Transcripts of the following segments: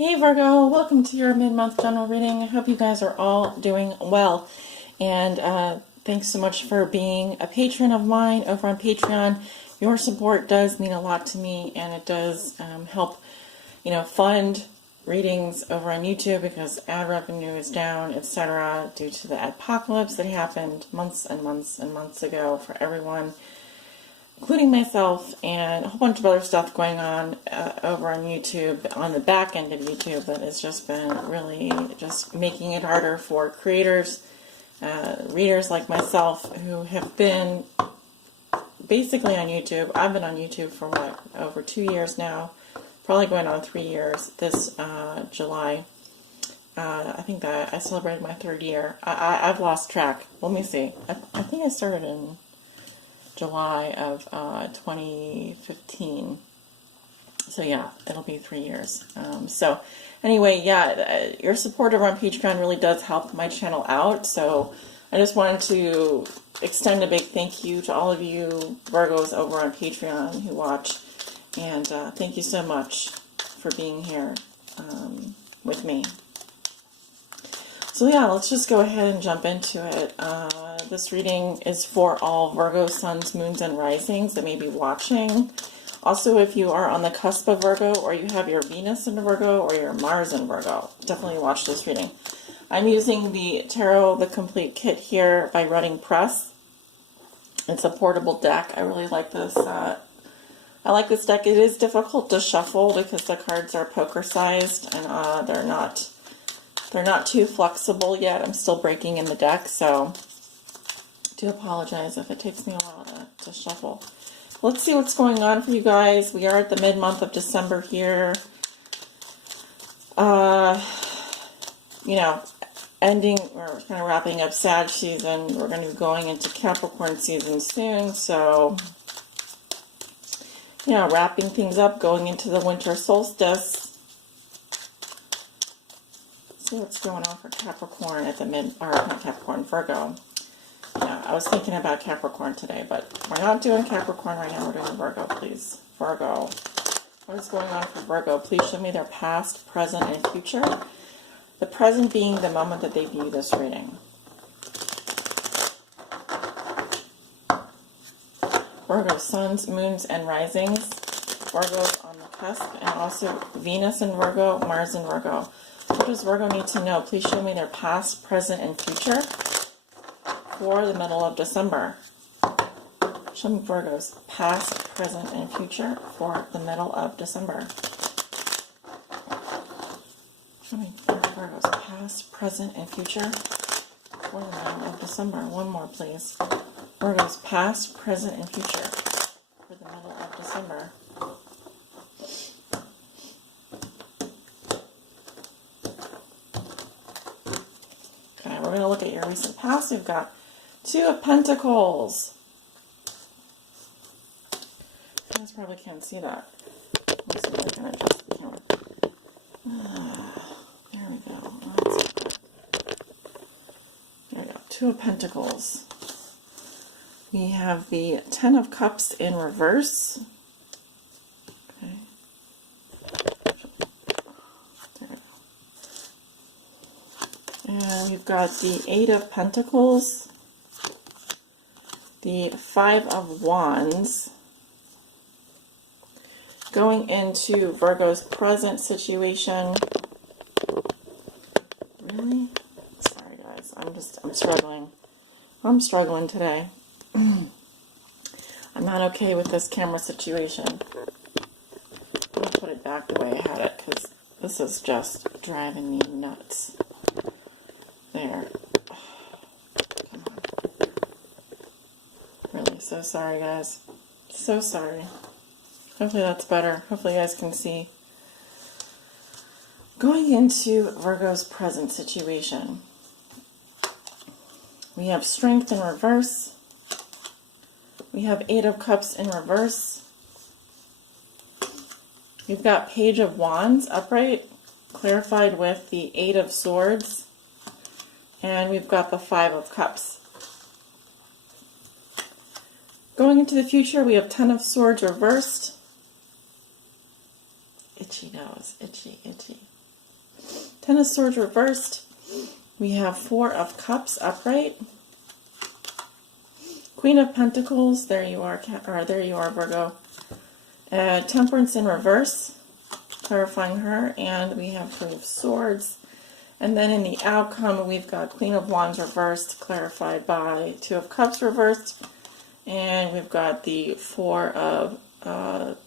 Hey Virgo, welcome to your mid-month general reading. I hope you guys are all doing well. And thanks so much for being a patron of mine over on Patreon. Your support does mean a lot to me, and it does help, fund readings over on YouTube because ad revenue is down, etc., due to the apocalypse that happened months and months and months ago for everyone, including myself, and a whole bunch of other stuff going on over on YouTube, on the back end of YouTube, that has just been really just making it harder for creators, readers like myself, who have been basically on YouTube. I've been on YouTube for over 2 years now, probably going on 3 years this July. I think that I celebrated my 3rd year. I've lost track. Let me see. I think I started in July of 2015. So yeah, it'll be 3 years. So anyway, yeah, your support over on Patreon really does help my channel out. So I just wanted to extend a big thank you to all of you Virgos over on Patreon who watch. And thank you so much for being here with me. So yeah, let's just go ahead and jump into it. This reading is for all Virgo suns, moons, and risings that may be watching. Also, if you are on the cusp of Virgo, or you have your Venus in Virgo, or your Mars in Virgo, definitely watch this reading. I'm using the Tarot The Complete Kit here by Running Press. It's a portable deck. I really like this. I like this deck. It is difficult to shuffle because the cards are poker sized, and they're not too flexible yet. I'm still breaking in the deck, so I do apologize if it takes me a while to shuffle. Let's see what's going on for you guys. We are at the mid-month of December here. Ending, we're kind of wrapping up Sag season. We're going to be going into Capricorn season soon, so wrapping things up, going into the winter solstice. See what's going on for Capricorn at the not Capricorn, Virgo. Yeah, I was thinking about Capricorn today, but we're not doing Capricorn right now. We're doing Virgo, please. Virgo. What is going on for Virgo? Please show me their past, present, and future. The present being the moment that they view this reading. Virgo, suns, moons, and risings. Virgo's on the cusp, and also Venus in Virgo, Mars in Virgo. What does Virgo need to know? Please show me their past, present, and future for the middle of December. Show me Virgo's past, present, and future for the middle of December. Show me Virgo's past, present, and future for the middle of December. One more, please. Virgo's past, present, and future for the middle of December. Okay, we're going to look at your recent past. We've got 2 of Pentacles. You guys probably can't see that. Let's see if I can adjust the camera. There we go. There we go. 2 of Pentacles. We have the 10 of Cups in reverse. Okay. There we go. And we've got the 8 of Pentacles, the 5 of Wands, going into Virgo's present situation. Really? Sorry guys, I'm struggling. I'm struggling today. I'm not okay with this camera situation. I'm going to put it back the way I had it because this is just driving me nuts. There. Come on. Really, so sorry guys. So sorry. Hopefully that's better. Hopefully you guys can see. Going into Virgo's present situation. We have Strength in reverse. We have 8 of Cups in reverse. We've got Page of Wands upright, clarified with the 8 of Swords. And we've got the 5 of Cups. Going into the future, we have 10 of Swords reversed. Itchy nose, itchy, itchy. Ten of Swords reversed. We have Four of Cups upright. Queen of Pentacles, there you are, Virgo. Temperance in reverse, clarifying her, and we have Queen of Swords. And then in the outcome, we've got Queen of Wands reversed, clarified by Two of Cups reversed. And we've got the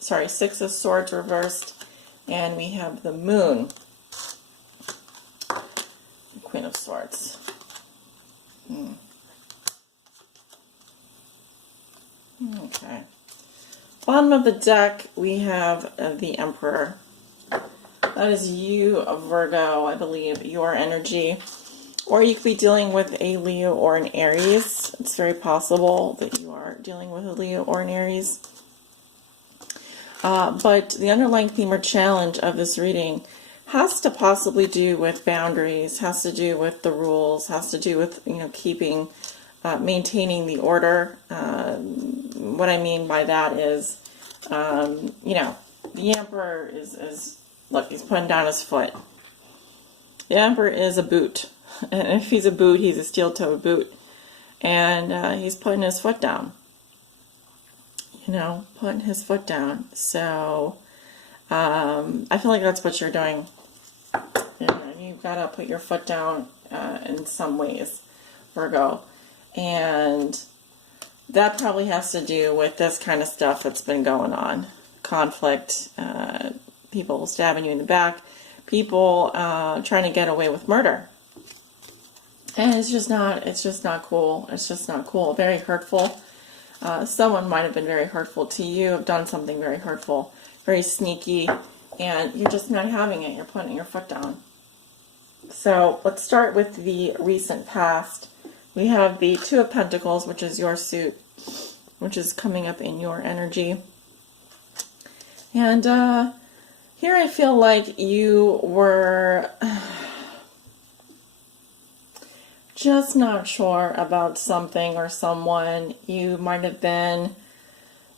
Six of Swords reversed. And we have the Moon, Queen of Swords. Okay. Bottom of the deck, we have the Emperor. That is you, Virgo, I believe, your energy. Or you could be dealing with a Leo or an Aries. It's very possible that you are dealing with a Leo or an Aries. But the underlying theme or challenge of this reading has to possibly do with boundaries, has to do with the rules, has to do with, keeping, maintaining the order. What I mean by that is, the Emperor is look, he's putting down his foot. The Emperor is a boot. And if he's a boot, he's a steel-toed boot. And he's putting his foot down. Putting his foot down. So, I feel like that's what you're doing. You've got to put your foot down in some ways, Virgo. And that probably has to do with this kind of stuff that's been going on. Conflict, people stabbing you in the back, people trying to get away with murder. And it's just not cool. It's just not cool. Very hurtful. Someone might have been very hurtful to you, have done something very hurtful, very sneaky, and you're just not having it. You're putting your foot down. So let's start with the recent past. We have the Two of Pentacles, which is your suit, which is coming up in your energy. And here I feel like you were just not sure about something or someone. You might have been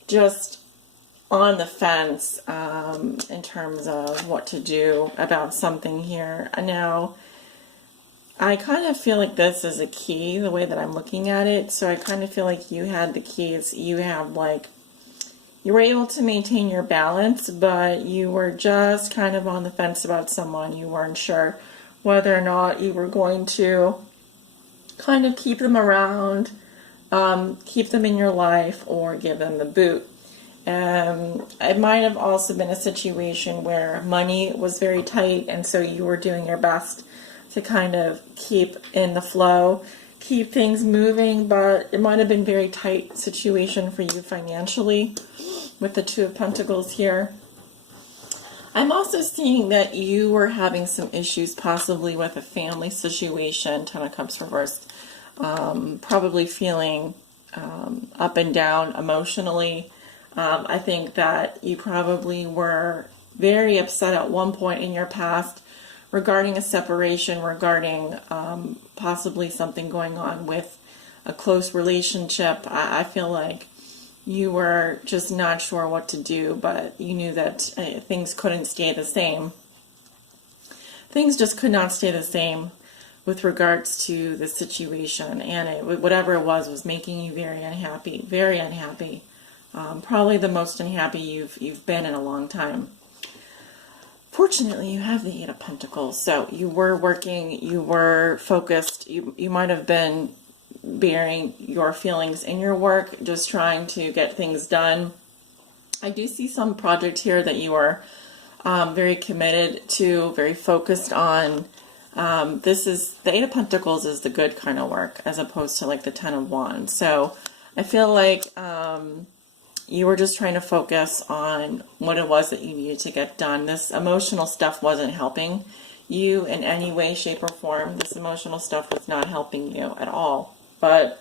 just on the fence in terms of what to do about something here. Now, I kind of feel like this is a key, the way that I'm looking at it. So I kind of feel like you had the keys. You were able to maintain your balance, but you were just kind of on the fence about someone. You weren't sure whether or not you were going to kind of keep them around, keep them in your life, or give them the boot. It might have also been a situation where money was very tight, and so you were doing your best to kind of keep in the flow, keep things moving, but it might have been a very tight situation for you financially with the Two of Pentacles here. I'm also seeing that you were having some issues possibly with a family situation, Ten of Cups reversed, probably feeling up and down emotionally. I think that you probably were very upset at one point in your past regarding a separation, regarding possibly something going on with a close relationship. I feel like you were just not sure what to do, but you knew that things couldn't stay the same. Things just could not stay the same with regards to the situation, and whatever it was making you very unhappy, very unhappy. Probably the most unhappy you've been in a long time. Fortunately, you have the Eight of Pentacles, so you were working, you were focused, you might have been bearing your feelings in your work, just trying to get things done. I do see some project here that you are very committed to, very focused on. This is, the Eight of Pentacles is the good kind of work, as opposed to like the Ten of Wands. So I feel like you were just trying to focus on what it was that you needed to get done. This emotional stuff wasn't helping you in any way, shape, or form. This emotional stuff was not helping you at all. But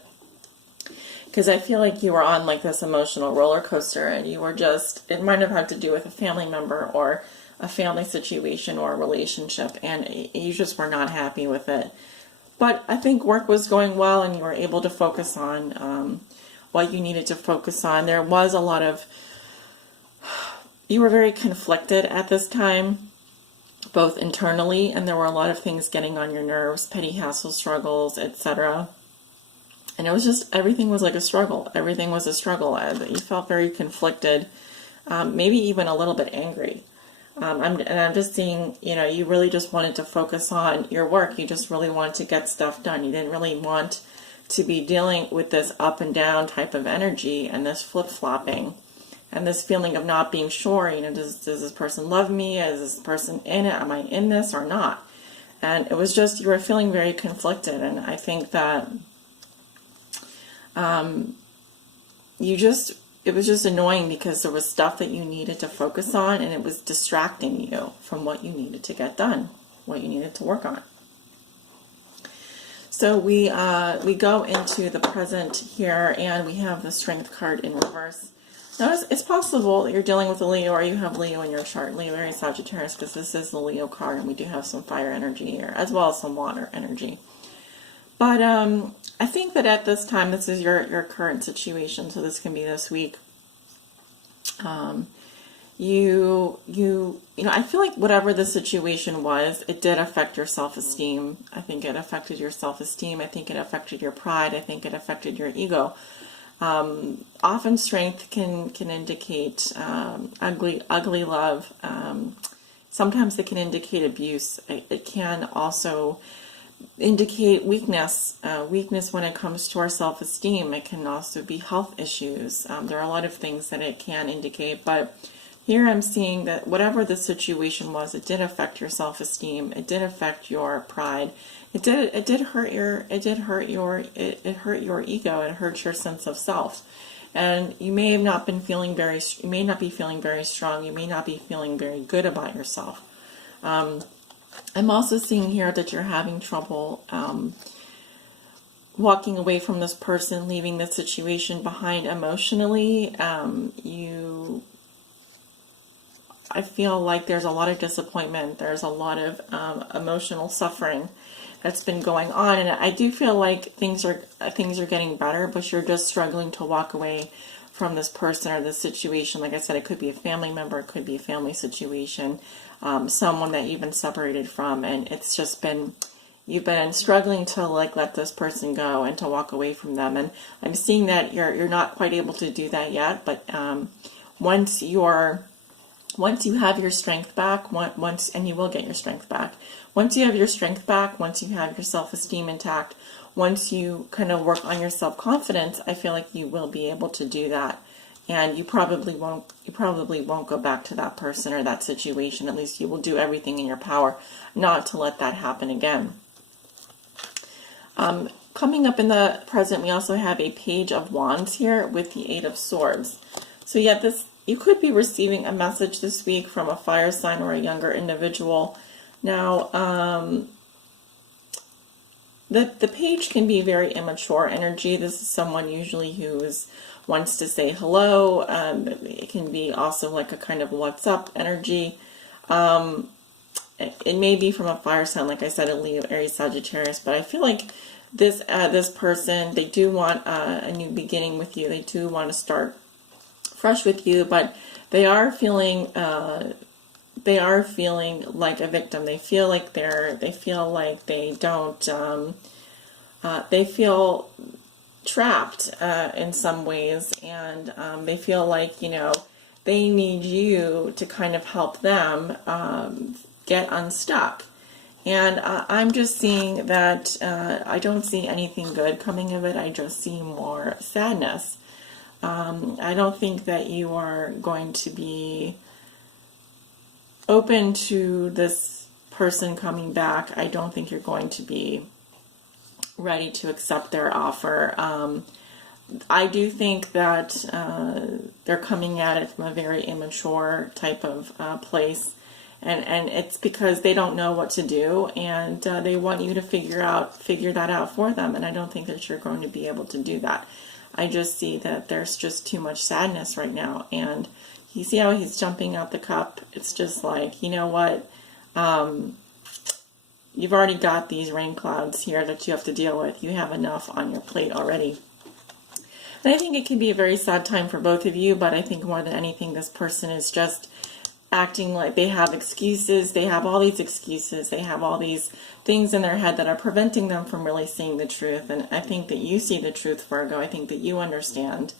because I feel like you were on like this emotional roller coaster, and you were just, it might have had to do with a family member or a family situation or a relationship, and you just were not happy with it. But I think work was going well, and you were able to focus on what you needed to focus on. There was a lot of, you were very conflicted at this time. both internally, and there were a lot of things getting on your nerves, petty hassle struggles, etc. And it was just, everything was like a struggle. Everything was a struggle. You felt very conflicted, maybe even a little bit angry. I'm just seeing, you really just wanted to focus on your work. You just really wanted to get stuff done. You didn't really want to be dealing with this up and down type of energy and this flip-flopping and this feeling of not being sure, does this person love me? Is this person in it? Am I in this or not? And it was just, you were feeling very conflicted. And I think that it was just annoying because there was stuff that you needed to focus on, and it was distracting you from what you needed to get done, what you needed to work on. So we go into the present here, and we have the Strength card in reverse. Now, it's possible that you're dealing with a Leo, or you have Leo in your chart, Leo, Aries, Sagittarius, because this is the Leo card, and we do have some fire energy here, as well as some water energy. But I think that at this time, this is your current situation, so this can be this week. I feel like whatever the situation was, it did affect your self-esteem. I think it affected your self-esteem. I think it affected your pride. I think it affected your ego. Often strength can indicate ugly love. Sometimes it can indicate abuse. It can also indicate weakness when it comes to our self-esteem. It can also be health issues. There are a lot of things that it can indicate, but here I'm seeing that whatever the situation was, it did affect your self-esteem. It did affect your pride. It hurt your ego. It hurt your sense of self. And you may not be feeling very strong. You may not be feeling very good about yourself. I'm also seeing here that you're having trouble walking away from this person, leaving this situation behind emotionally. I feel like there's a lot of disappointment. There's a lot of emotional suffering that's been going on, and I do feel like things are getting better, but you're just struggling to walk away from this person or this situation. Like I said, it could be a family member, it could be a family situation, someone that you've been separated from, and it's just been, you've been struggling to let this person go and to walk away from them. And I'm seeing that you're not quite able to do that yet, but once you have your strength back, and you will get your strength back. Once you have your strength back, once you have your self-esteem intact, once you kind of work on your self-confidence, I feel like you will be able to do that. And you probably won't go back to that person or that situation. At least you will do everything in your power not to let that happen again. Coming up in the present, we also have a Page of Wands here with the Eight of Swords. So yeah, you could be receiving a message this week from a fire sign or a younger individual. Now, the page can be very immature energy. This is someone usually who wants to say hello. It can be also like a kind of what's up energy. It may be from a fire sign, like I said, a Leo, Aries, Sagittarius, but I feel like this person, they do want a new beginning with you. They do want to start fresh with you, but they are feeling like a victim. They feel like they feel trapped in some ways, and they feel like they need you to kind of help them get unstuck. And I'm just seeing that I don't see anything good coming of it. I just see more sadness. I don't think that you are going to be open to this person coming back. I don't think you're going to be ready to accept their offer. I do think that they're coming at it from a very immature type of place. And it's because they don't know what to do, and they want you to figure that out for them. And I don't think that you're going to be able to do that. I just see that there's just too much sadness right now. And you see how he's jumping out the cup? It's just like, you know what? You've already got these rain clouds here that you have to deal with. You have enough on your plate already. And I think it can be a very sad time for both of you, but I think more than anything, this person is just acting like they have excuses. They have all these excuses. They have all these things in their head that are preventing them from really seeing the truth. And I think that you see the truth, Virgo. I think that you understand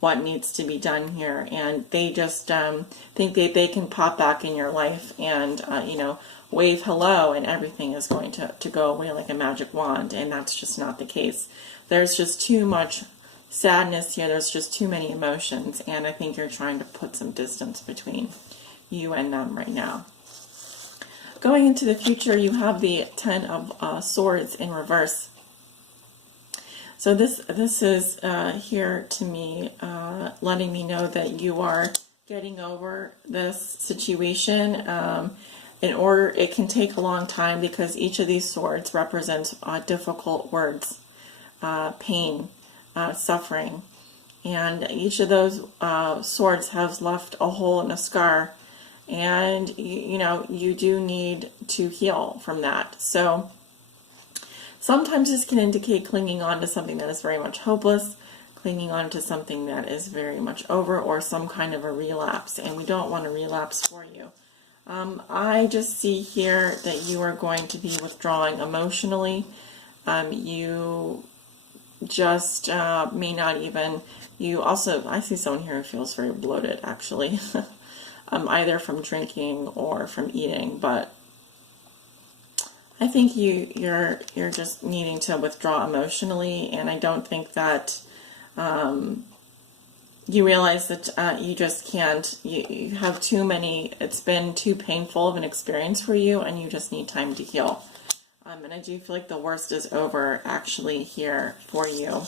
what needs to be done here. And they just think that they can pop back in your life and, wave hello and everything is going to go away like a magic wand. And that's just not the case. There's just too much sadness here. There's just too many emotions. And I think you're trying to put some distance between you and them right now. Going into the future, you have the Ten of Swords in reverse. So this is here to me, letting me know that you are getting over this situation. It can take a long time because each of these swords represents difficult words, pain, suffering, and each of those swords has left a hole and a scar. And, you do need to heal from that. So sometimes this can indicate clinging on to something that is very much hopeless, clinging on to something that is very much over, or some kind of a relapse. And we don't want to relapse for you. I just see here that you are going to be withdrawing emotionally. You just may not even, I see someone here who feels very bloated, actually. Either from drinking or from eating, but I think you're just needing to withdraw emotionally, and I don't think that you realize that you just can't. You have too many. It's been too painful of an experience for you, and you just need time to heal. And I do feel like the worst is over, actually, here for you.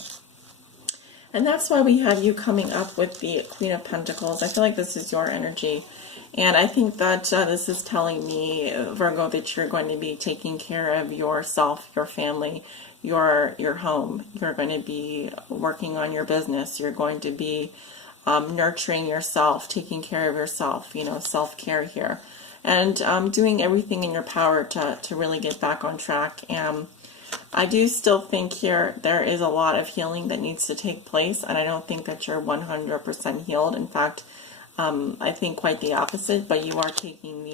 And that's why we have you coming up with the Queen of Pentacles. I feel like this is your energy. And I think that this is telling me, Virgo, that you're going to be taking care of yourself, your family, your home. You're going to be working on your business. You're going to be nurturing yourself, taking care of yourself, self-care here. And doing everything in your power to really get back on track. And I do still think here there is a lot of healing that needs to take place, and I don't think that you're 100% healed. In fact, I think quite the opposite, but you are taking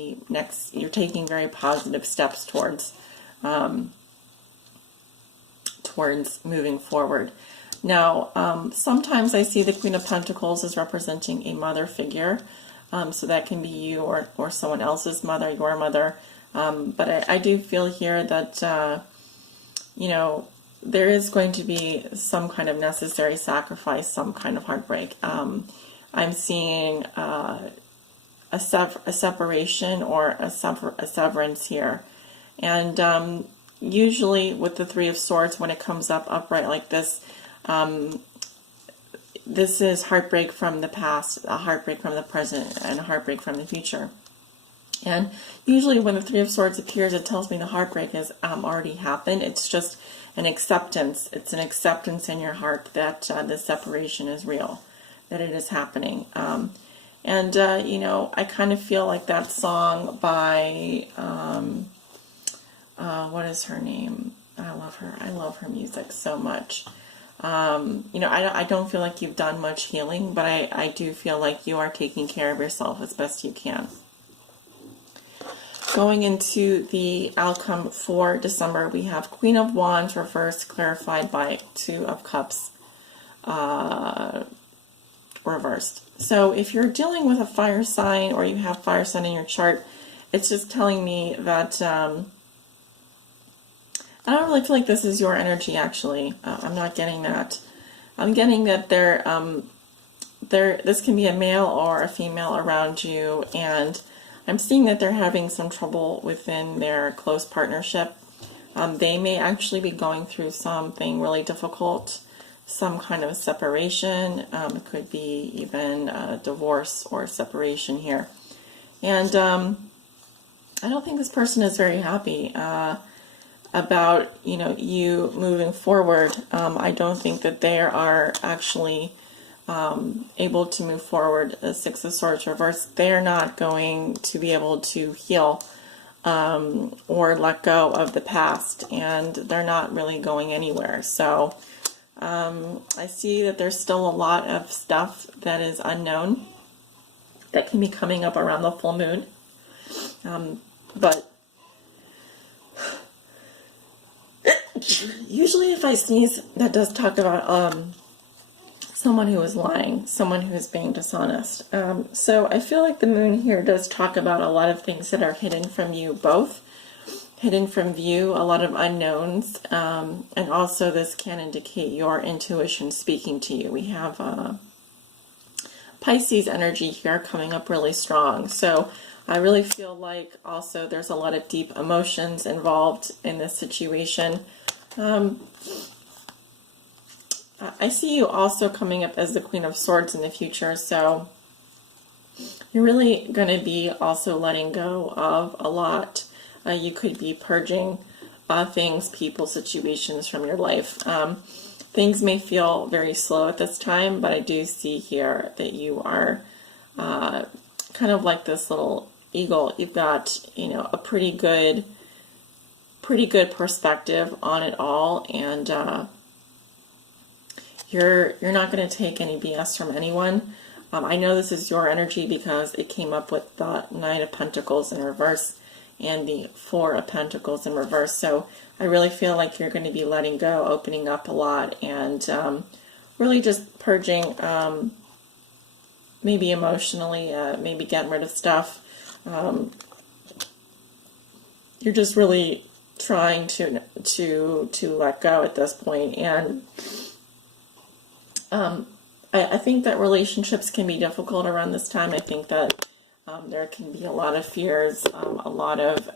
you're taking very positive steps towards moving forward. Now, sometimes I see the Queen of Pentacles as representing a mother figure, so that can be you or someone else's mother, your mother, but I do feel here that there is going to be some kind of necessary sacrifice, some kind of heartbreak. I'm seeing a separation or a severance here. And usually with the Three of Swords, when it comes up upright like this, this is heartbreak from the past, a heartbreak from the present, and a heartbreak from the future. And usually when the Three of Swords appears, it tells me the heartbreak has already happened. It's just an acceptance. It's an acceptance in your heart that the separation is real, that it is happening. I kind of feel like that song by, what is her name? I love her. I love her music so much. I don't feel like you've done much healing, but I do feel like you are taking care of yourself as best you can. Going into the outcome for December, we have Queen of Wands reversed, clarified by Two of Cups reversed. So if you're dealing with a fire sign or you have fire sign in your chart, it's just telling me that I don't really feel like this is your energy, actually. I'm not getting that. I'm getting that this can be a male or a female around you, and I'm seeing that they're having some trouble within their close partnership. They may actually be going through something really difficult, some kind of separation. It could be even a divorce or separation here. And I don't think this person is very happy about you moving forward. I don't think that they are actually able to move forward. The Six of Swords reversed, they're not going to be able to heal or let go of the past, and they're not really going anywhere. So I see that there's still a lot of stuff that is unknown that can be coming up around the full moon. But usually if I sneeze, that does talk about someone who is lying, someone who is being dishonest. So I feel like the moon here does talk about a lot of things that are hidden from you both. Hidden from view, a lot of unknowns, and also this can indicate your intuition speaking to you. We have Pisces energy here coming up really strong. So I really feel like also there's a lot of deep emotions involved in this situation. I see you also coming up as the Queen of Swords in the future, so you're really going to be also letting go of a lot. You could be purging things, people, situations from your life. Things may feel very slow at this time, but I do see here that you are kind of like this little eagle. You've got, a pretty good perspective on it all, and you're not going to take any BS from anyone. I know this is your energy because it came up with the Nine of Pentacles in reverse and the Four of Pentacles in reverse. So I really feel like you're going to be letting go, opening up a lot, and really just purging, maybe emotionally, maybe getting rid of stuff. You're just really trying to let go at this point. And I think that relationships can be difficult around this time. I think that there can be a lot of fears, a lot of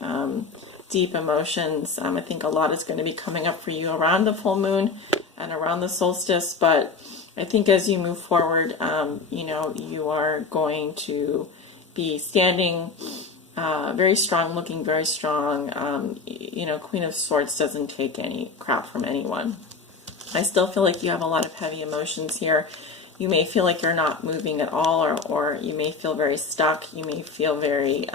deep emotions. I think a lot is going to be coming up for you around the full moon and around the solstice. But I think as you move forward, you are going to be standing very strong, looking very strong. Queen of Swords doesn't take any crap from anyone. I still feel like you have a lot of heavy emotions here. You may feel like you're not moving at all, or you may feel very stuck. You may feel very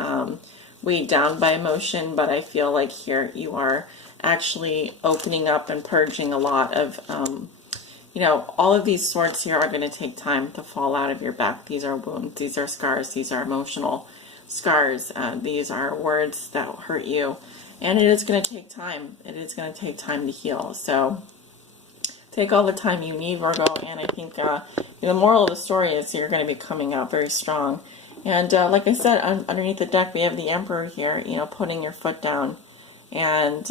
weighed down by emotion, but I feel like here you are actually opening up and purging a lot of, all of these swords here are going to take time to fall out of your back. These are wounds, these are scars, these are emotional scars, these are words that hurt you, and it is going to take time. It is going to take time to heal. So take all the time you need, Virgo, and I think the moral of the story is you're going to be coming out very strong. And like I said, underneath the deck we have the Emperor here, putting your foot down and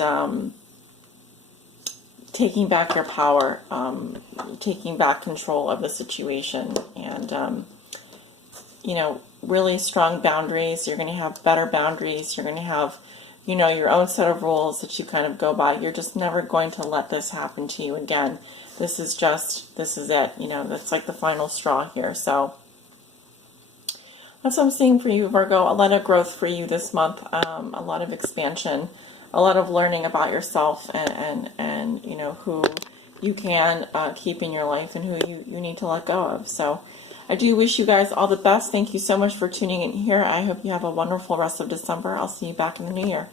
taking back your power, taking back control of the situation, and really strong boundaries. You're going to have better boundaries. You're going to have your own set of rules that you kind of go by. You're just never going to let this happen to you again. This is it. That's like the final straw here. So that's what I'm seeing for you, Virgo. A lot of growth for you this month. A lot of expansion, a lot of learning about yourself and who you can keep in your life and who you need to let go of. So I do wish you guys all the best. Thank you so much for tuning in here. I hope you have a wonderful rest of December. I'll see you back in the new year.